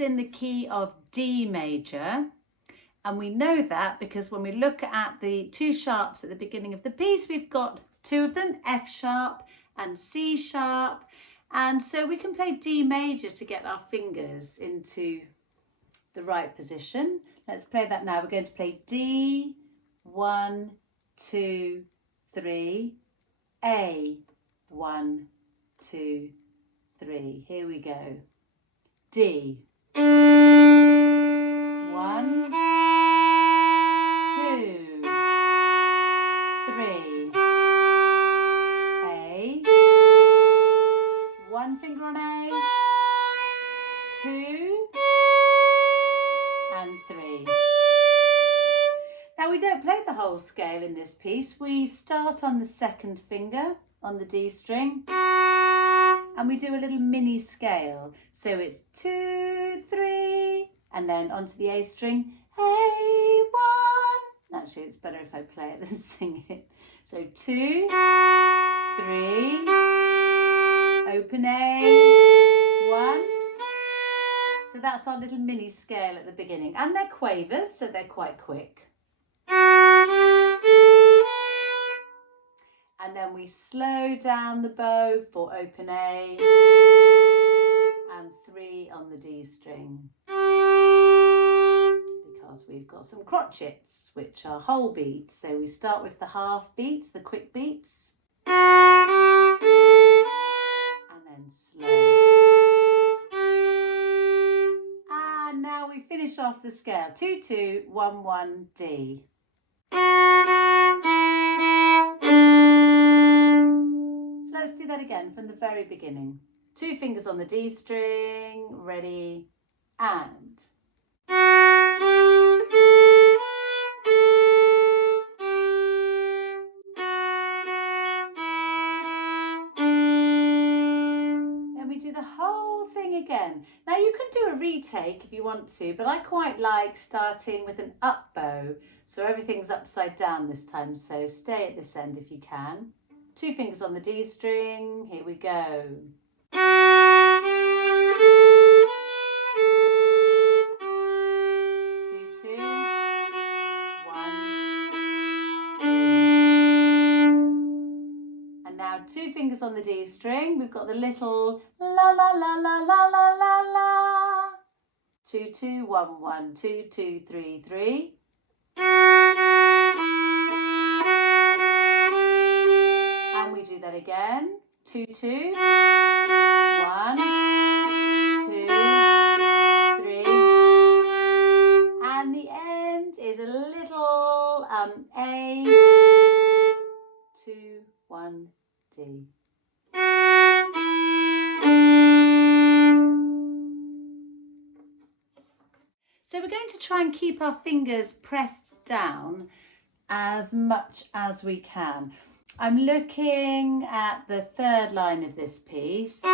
is in the key of D major. And we know that because when we look at the two sharps at the beginning of the piece, we've got two of them, F sharp and C sharp. And so we can play D major to get our fingers into the right position. Let's play that now. We're going to play D, 1, 2, 3, A, 1, 2, 3. Here we go. D. 1, 2, 3. A. One finger on A. 2 and 3. Now we don't play the whole scale in this piece. We start on the second finger on the D string and we do a little mini scale. So it's 2, 3 and then onto the A string, A1. Actually, it's better if I play it than sing it. So 2, 3, open A, 1. So that's our little mini scale at the beginning. And they're quavers, so they're quite quick. And then we slow down the bow for open A and 3 on the D string. Because we've got some crotchets, which are whole beats. So we start with the half beats, the quick beats. And then slow. And now we finish off the scale. 2, 2, 1, 1, D. So let's do that again from the very beginning. 2 fingers on the D string, ready, and. Then we do the whole thing again. Now you can do a retake if you want to, but I quite like starting with an up bow. So everything's upside down this time, so stay at this end if you can. 2 fingers on the D string, here we go. 2, 2, 1, 2. And now 2 fingers on the D string, we've got the little la la la la la la la la. 2, 2, 1, 1, 2, 2, 3, 3. And we do that again. 2, 2, 1, 2, 3. And the end is a little A, 2, 1, D. So we're going to try and keep our fingers pressed down as much as we can. I'm looking at the third line of this piece. That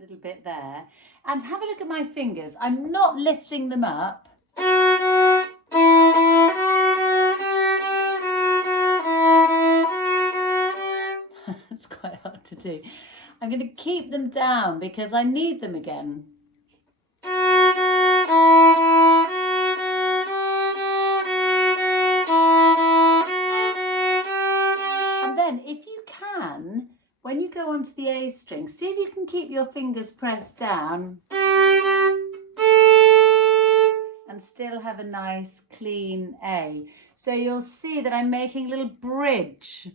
little bit there. And have a look at my fingers. I'm not lifting them up. It's quite hard to do. I'm going to keep them down because I need them again. And then if you can, when you go onto the A string, see if you can keep your fingers pressed down and still have a nice clean A. So you'll see that I'm making a little bridge.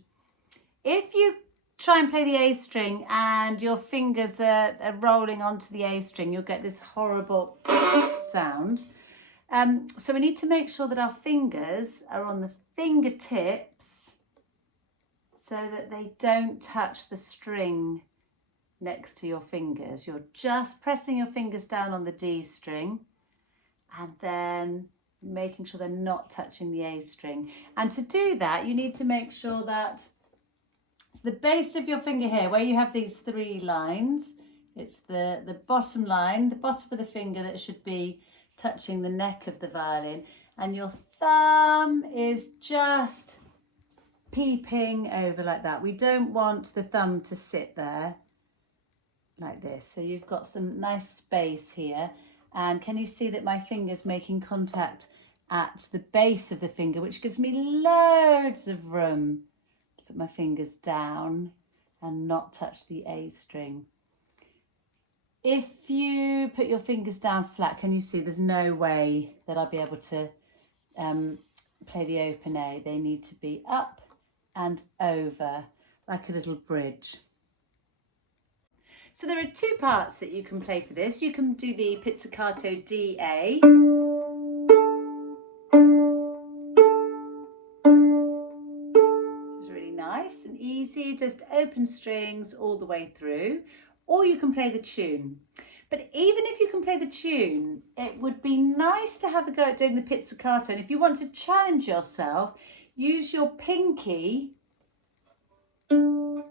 If you try and play the A string and your fingers are rolling onto the A string, you'll get this horrible sound. So we need to make sure that our fingers are on the fingertips so that they don't touch the string next to your fingers. You're just pressing your fingers down on the D string and then making sure they're not touching the A string. And to do that, you need to make sure that the base of your finger here, where you have these 3 lines, it's the bottom line, the bottom of the finger that should be touching the neck of the violin, and your thumb is just peeping over like that. We don't want the thumb to sit there like this. So you've got some nice space here. And can you see that my finger's making contact at the base of the finger, which gives me loads of room to put my fingers down and not touch the A string. If you put your fingers down flat, can you see there's no way that I'll be able to play the open A? They need to be up and over, like a little bridge. So there are two parts that you can play for this. You can do the pizzicato DA. Which is really nice and easy, just open strings all the way through. Or you can play the tune. But even if you can play the tune, it would be nice to have a go at doing the pizzicato. And if you want to challenge yourself, use your pinky to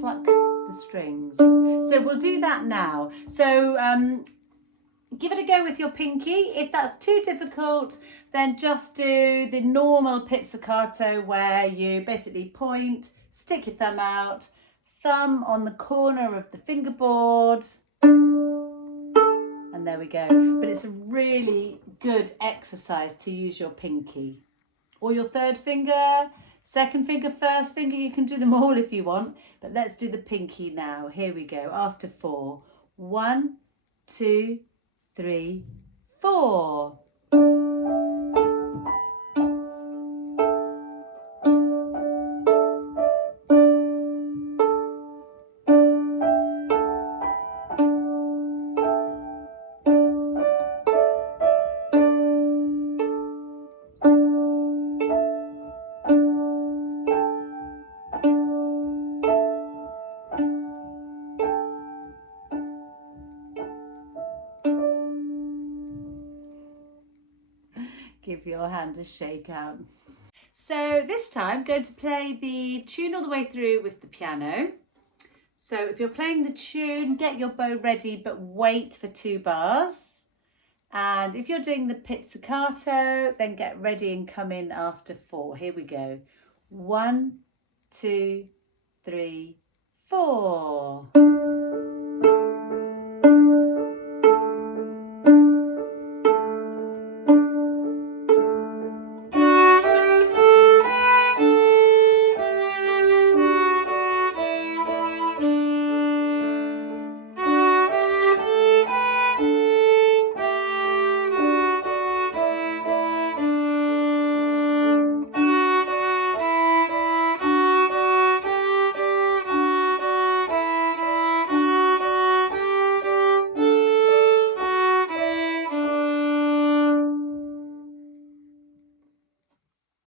pluck the strings. So we'll do that now. So give it a go with your pinky. If that's too difficult, then just do the normal pizzicato where you basically point, stick your thumb out, thumb on the corner of the fingerboard, and there we go. But it's a really good exercise to use your pinky or your third finger, second finger, first finger. You can do them all if you want, but let's do the pinky now. Here we go. After 4, 1, 2, 3, 4. Give your hand a shake out. So this time I'm going to play the tune all the way through with the piano. So if you're playing the tune, get your bow ready, but wait for 2 bars. And if you're doing the pizzicato, then get ready and come in after 4. Here we go. 1, 2, 3, 4.